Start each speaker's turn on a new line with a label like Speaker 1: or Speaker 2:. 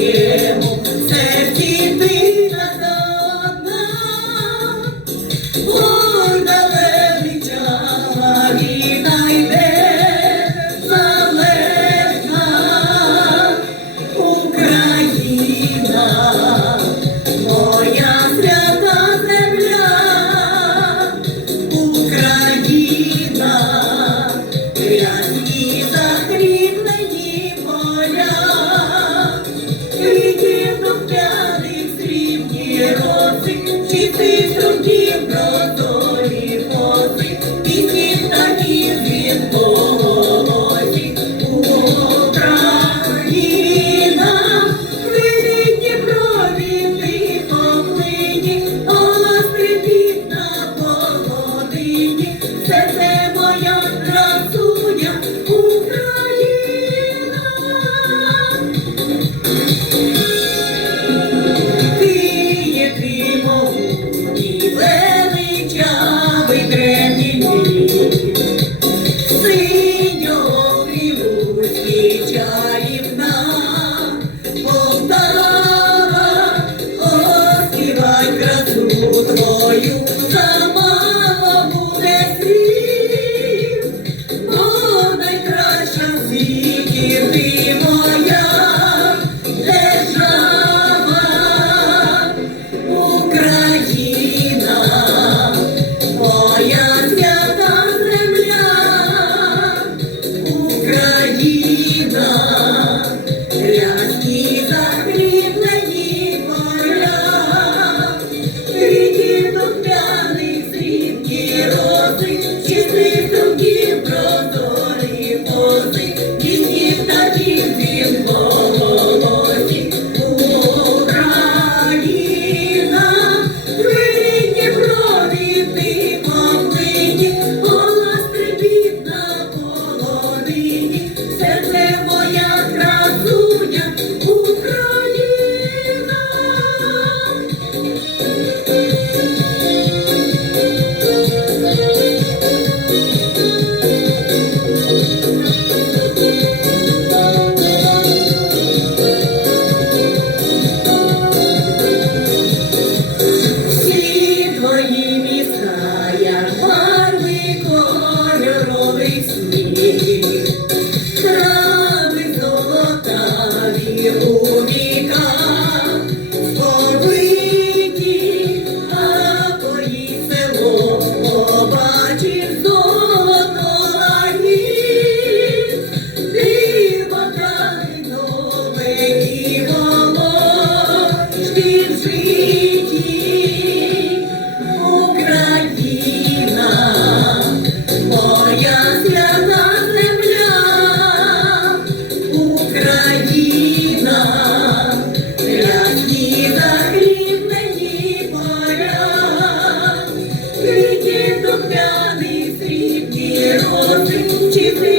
Speaker 1: erro Lord. hoje te.